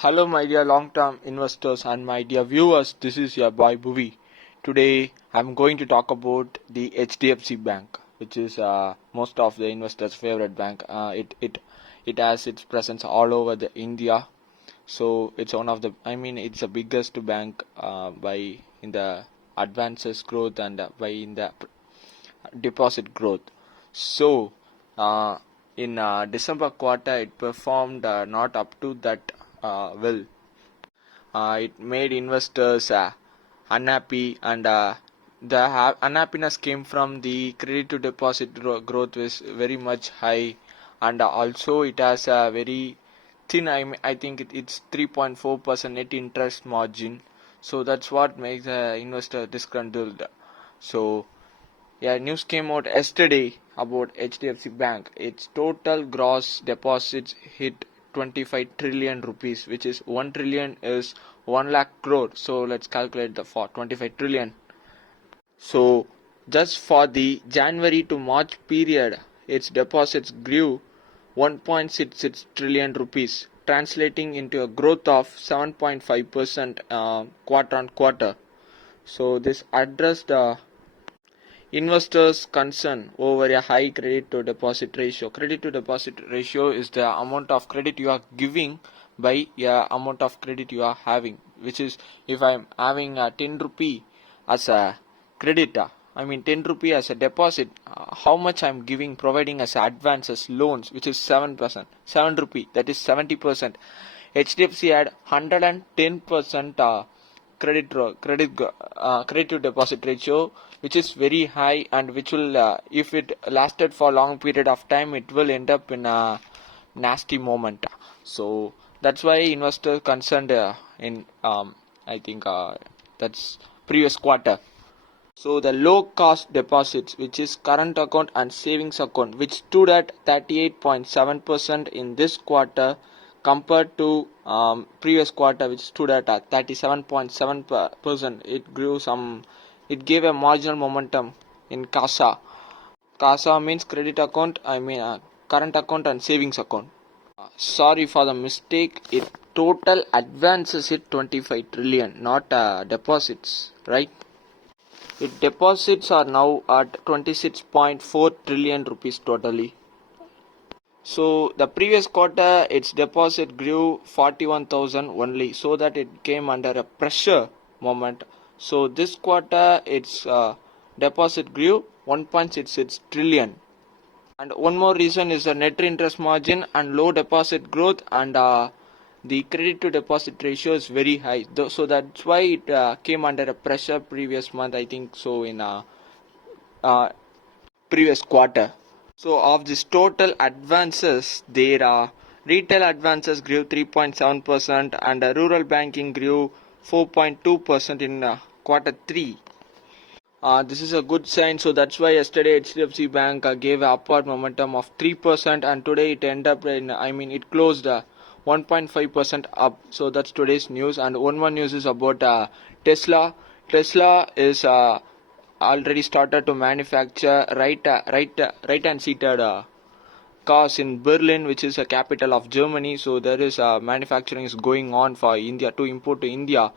Hello, my dear long-term investors and my dear viewers. This is your boy Bhuvi. Today, I'm going to talk about the Hdfc Bank, which is most of the investors' favorite bank. It has its presence all over the India. So it's one of the. It's the biggest bank by in the advances growth and by in the deposit growth. So, in December quarter, it performed not up to that well. It made investors unhappy, and the unhappiness came from the credit to deposit growth was very much high, and also it has a very thin. I think it's 3.4% net interest margin. So that's what makes the investor disgruntled. So yeah, news came out yesterday about HDFC Bank. Its total gross deposits hit 25 trillion rupees, which is 1 trillion is 1 lakh crore. So let's calculate the for 25 trillion. So just for the January to March period, its deposits grew 1.66 trillion rupees, translating into a growth of 7.5% quarter on quarter. So this addressed investors' concern over a high credit to deposit ratio. Credit to deposit ratio is the amount of credit you are giving by a amount of credit you are having, which is if I am having a 10 rupee as a credit, 10 rupee as a deposit, how much I am giving, providing as advances, loans, which is 7%, 7 rupee, that is 70%. HDFC had 110% credit to deposit ratio, which is very high, and which will if it lasted for a long period of time, it will end up in a nasty moment. So that's why investors concerned in I think that's previous quarter. So the low cost deposits, which is current account and savings account, which stood at 38.7% in this quarter compared to previous quarter, which stood at 37.7%. It gave a marginal momentum in CASA. CASA means credit account, current account and savings account. Sorry for the mistake. It total advances hit 25 trillion, not deposits, right? Its deposits are now at 26.4 trillion rupees totally. So the previous quarter its deposit grew 41,000 only, so that it came under a pressure moment. So this quarter its deposit grew 1.66 trillion. And one more reason is the net interest margin and low deposit growth, and the credit to deposit ratio is very high. So that's why it came under a pressure previous month, I think so, in previous quarter. So of this total advances, their retail advances grew 3.7% and rural banking grew 4.2% in quarter 3. This is a good sign. So that's why yesterday HDFC Bank gave an upward momentum of 3%, and today it ended up it closed 1.5% up. So that's today's news. And one more news is about Tesla. Tesla is already started to manufacture right hand seated cars in Berlin, which is a capital of Germany. So there is manufacturing is going on for India to import to India.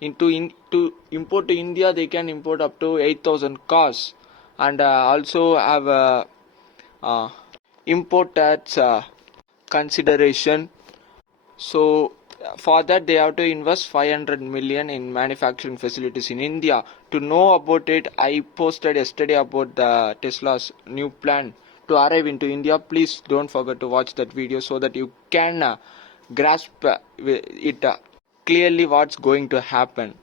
To import to India, they can import up to 8,000 cars, and also have import tax consideration. So for that they have to invest 500 million in manufacturing facilities in India. To know about it, I posted yesterday about the Tesla's new plan to arrive into India. Please don't forget to watch that video so that you can grasp it clearly what's going to happen.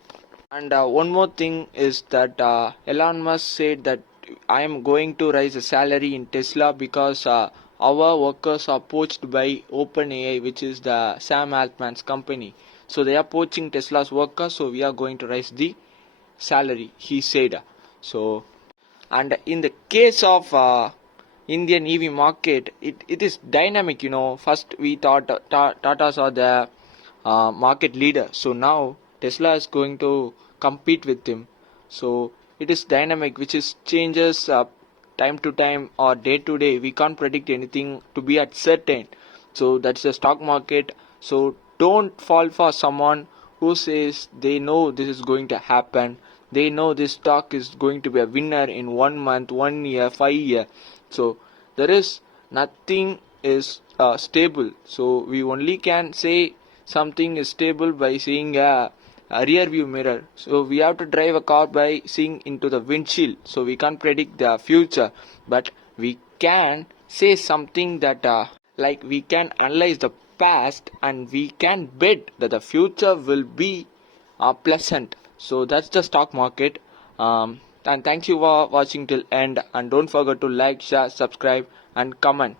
And one more thing is that Elon Musk said that I am going to raise the salary in Tesla because our workers are poached by OpenAI, which is the Sam Altman's company. So they are poaching Tesla's workers, so we are going to raise the salary, he said. So, and in the case of Indian EV market, it is dynamic. First we thought Tatas are the market leader. So now Tesla is going to compete with him. So it is dynamic, which is changes time to time or day to day. We can't predict anything to be at certain. So that's the stock market. So don't fall for someone who says they know this is going to happen. They know this stock is going to be a winner in 1 month, 1 year, 5 year. So there is nothing is stable. So we only can say something is stable by seeing a rear view mirror. So we have to drive a car by seeing into the windshield. So we can't predict the future, but we can say something that like we can analyze the past and we can bet that the future will be pleasant. So that's the stock market. And thanks you for watching till end, and don't forget to like, share, subscribe and comment.